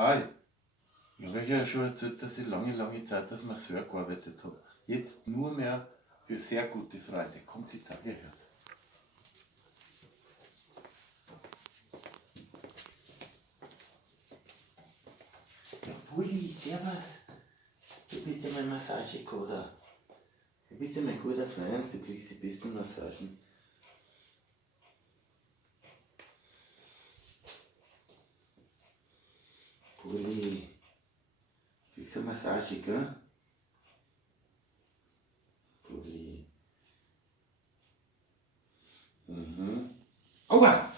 Hi, ich habe euch ja schon erzählt, dass ich lange Zeit als Masseur gearbeitet habe. Jetzt nur mehr für sehr gute Freunde. Kommt, ich zeige euch was. Ja, Pulli, servus. Du bist ja mein Massagecoder. Du bist ja mein guter Freund, du kriegst die besten Massagen. Pulli, kriegst du eine Massage, gell? Pulli. Mhm. Aua!